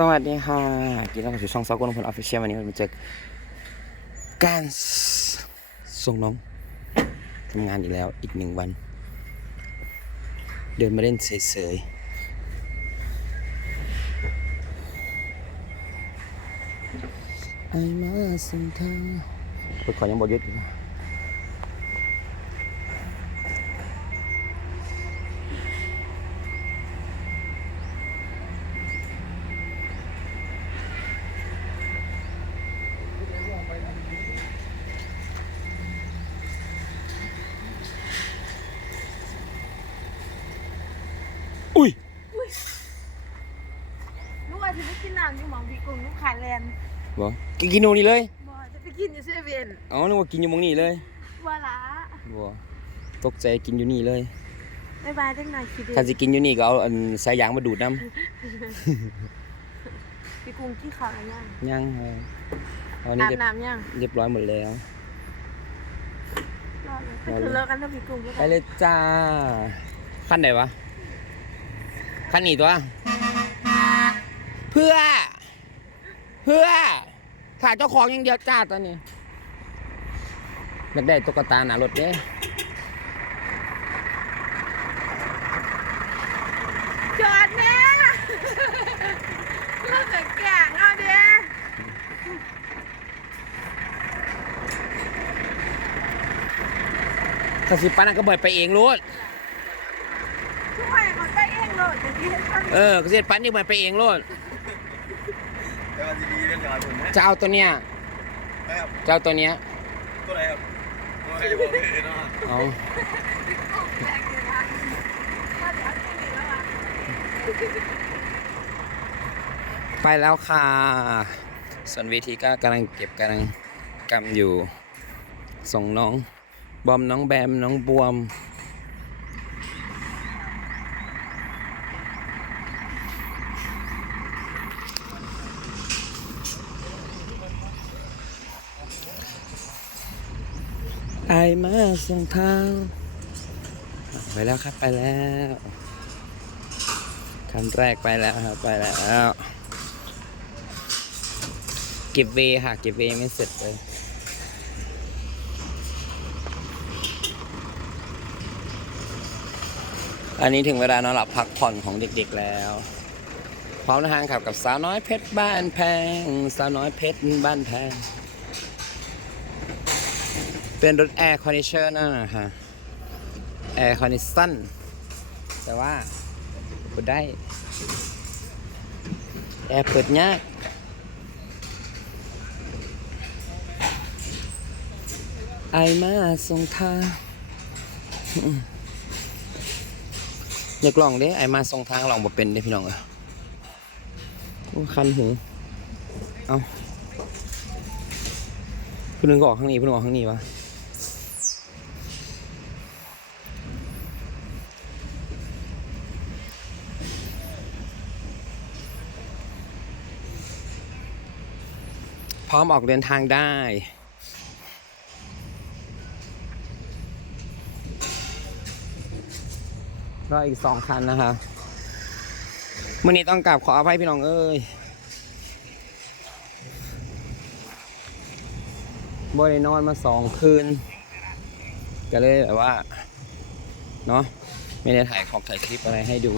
สวัสดีค่ะกินแล้วก็สู่ช่องซอกนพลออฟฟิเชียลวันนี้เรามาเจอการส่งน้องทำงานอีกแล้วอีกหนึ่งวัน เดินมาเล่นเฉยๆไอ้มาสังทางเปิดขอยังบอยึดอยู่ อยู่หมองพี่กุ้งลูกขาแลนบอกกินกินโนนี่เลยบ่จะไปกินอยู่เซเว่นเอ๋อนึกว่ากินอยู่หมองนี่เลยว่าละบัวตกใจกินอยู่นี่เลยบ๊ายบายเด็กหน่อยคิดเด็ถ้าจะกินอยู่นี่ก็เอาอันสายยางมาดูดน้พี่กุ้งกินข้าวอะไรยังำยังเออเอานี่อาบเรียบน้ำยังเรียบร้อยหมดแล้ว รอดเลยก็คือเลิกกันแล้วพี่กุ้งไปเลยจ้าขั้นไหนวะขั้นนี้ตัว เพื่อ เพื่อถ่ายเจ้าของอย่างเดียวจ้าตอนนี้อยากได้ตุ๊กตาหนารถเด้จอดแน่เลิกกับแก่งเอาเด้ถ้าสิปานนั้นก็เบิดไปเองรถช่วยเขาไปเองเลยจะกินข้าวเออเกษตรปันนี่เบิดไปเองรถ แต่ว่าดผมนะจะเอาตัวเนี้ยครับจะเอาตัวเนี้ยตัวไหนครับตัวไหนบอกเลยเนาะเอาแปลกเลยนะว่าเดี๋ยวจะมีแล้วอะไปแล้วค่ะ ส่วนเวทีก็กำลังเก็บกำลังกำอยู่ ส่งน้อง บอมน้องแบมน้องบวม ไอมาส่งเท้าไปแล้วครับไปแล้วคันแรกไปแล้วครับไปแล้ว เก็บเวย์ค่ะเก็บเวย์ไม่เสร็จเลยอันนี้ถึงเวลานอนหลับพักผ่อนของเด็กๆแล้ว พร้อมนะฮะขับกับสาวน้อยเพชรบ้านแพง สาวน้อยเพชรบ้านแพง เป็นรถแอร์คอนดิชเชอร์นั่นนะฮะแอร์คอนดิชันแต่ว่าเปิดได้แอร์เปิดยากไอมาส่งทางอยากลองเด้ไอมาส่งทางลองบ่เป็นเด้พี่น้องเออโอ้คันหูเอาผู้หนึงก็ออกข้างนี้ผู้หนึงออกข้างนี้วะ ร้อมออกเดินทางได้ รออีกสองคันนะคะมื่อนี้ต้องกลับขออภัยพี่น้องเอ้ยบ่ได้นอนมาสองคืน ก็เลยแบบว่า เนาะไม่ได้ถ่ายของถ่ายคลิปอะไรให้ดู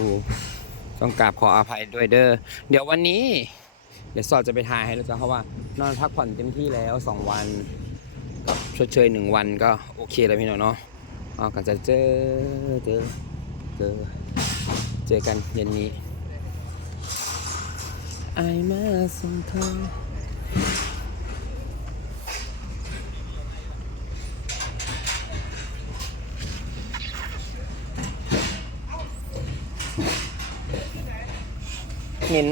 ต้องกราบขออภัยด้วยเด้อ เดี๋ยววันนี้ เดี๋ยวสอดจะไปถ่ายให้แล้วจ้ะเพราะว่า นอนพักผ่อนเต็มที่แล้วสองวันกับชดเชยหนึ่งวันก็โอเคแล้วพี่น้องเนาะอ๋อก็จะเจอเจอเจอเจอกันเย็นนี้ไอมาส่งเธอเหม็น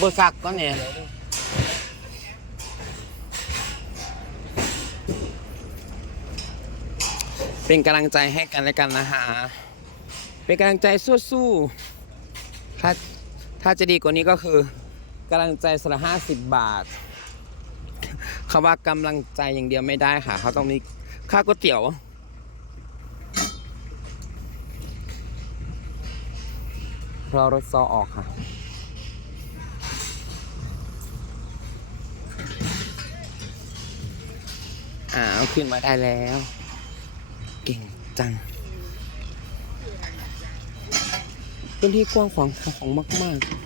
บสักก็เนี่ย เป็นกำลังใจให้กันและกันนะฮะเป็นกำลังใจสู้ๆถ้าถ้าจะดีกว่านี้ก็คือกำลังใจสละห้าสิบบาทคำว่ากำลังใจอย่างเดียวไม่ได้ค่ะเขาต้องมีค่าก๋วยเตี๋ยวรอรถซอออกค่ะอ้าวขึ้นมาได้แล้ว เก่งจังพื้นที่กว้างขวางของมากๆ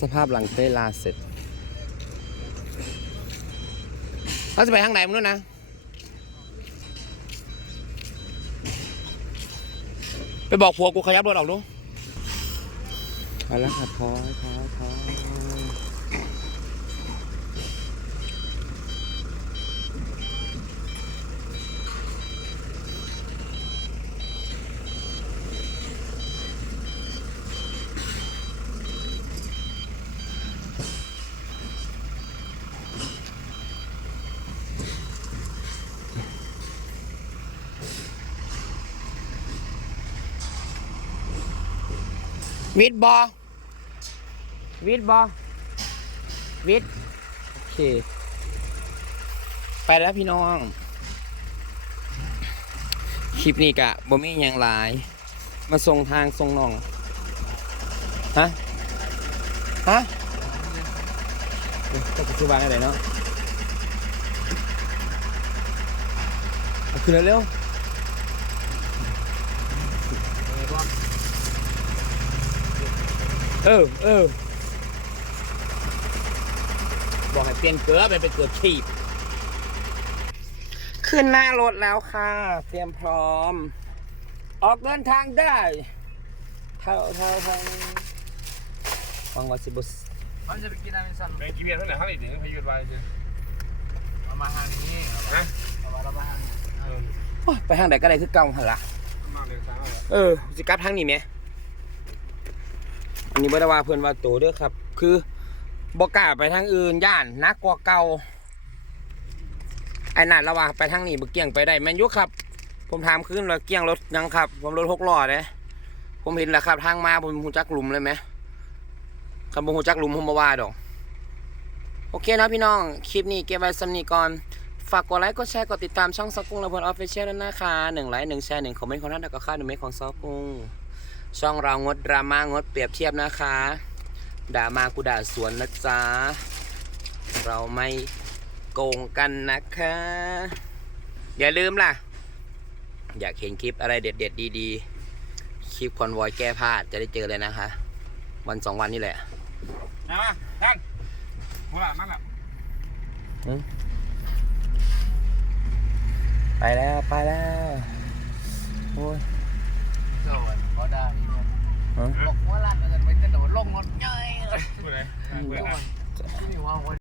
สภาพหลังเต้ลาเสร็จเราจะไปทางไหนมั้งนู้นนะไปบอกผัวกูขยับรถออกดูเอาละค่ะพอยพอยพอ วิทย์บอวิทย์บอวิทย์โอเค ไปแล้วพี่น้อง คลิปนี้กะบ่มีหยังหลาย มาส่งทางส่งน้อง ฮะ ฮะเอ้ยก็จะซื้อวางอะไรเนาะเอาขึ้นเร็วๆ เออเออบอกให้เปลี่ยนเกลือไปเป็นเกลือขีบขึ้นหน้ารถแล้วค่ะ เตรียมพร้อม ออกเดินทางได้เท่าเท่าเท่าวังวัสิบุสเขาจะไปกินอะไรสั่งไปกี่เมียเท่าไหร่เขาอีกถึงพายุไปเจอเอามาทางนี้เอามาเอามาเรามาทางนี้โอ้ยไปทางไหนก็ได้คือเก่าหันละมากเลยสามอะเออสิกลับทางนี้ไหม อันนี้บ่ได้ว่าเพื่อนว่าโตเด้อครับ คือบ่กล้าไปทางอื่นย่านนักกว่าเก่าไอ้นั่นระว่าไปทางนี้บ่เกี่ยงไปได้แม่นอยุครับ ผมถามขึ้นแล้วเกี่ยงรถยังครับ ผมรถหกล้อเด้ผมเห็นแล้วครับ ทางมาผมหูจักหลุมเลยไหมคำบ่หูจักหลุมผมบ่ว่าดอกโอเคนะพี่น้อง คลิปนี้เก็บไว้สำนีก่อน ฝากกดไลค์ กดแชร์ กดติดตามช่องซอกุ้งระเบิดออฟฟิเชียลด้วยนะคะหนึ่งไลค์หนึ่งแชร์หนึ่งคอมเมนต์ของท่านแล้วก็ค่าหนึ่งเมตรของซอกุ้ง ช่องเรางดดราม่างดเปรียบเทียบนะคะ ด่ามากูด่าสวนนะจ๊ะ เราไม่โกงกันนะคะ อย่าลืมล่ะ อยากเห็นคลิปอะไรเด็ดๆดีๆ คลิปคอนวอยแก้ผ้าจะได้เจอเลยนะคะ วันสองวันนี่แหละนะมาท่านหัวหลานมันอะไปแล้ว ไปแล้ว โอ้ยโดนเขาได้ฮะ บอกว่าลาดมันจะไปกระโดดลงรถใหญ่เลยพูดอะไรที่มีว่า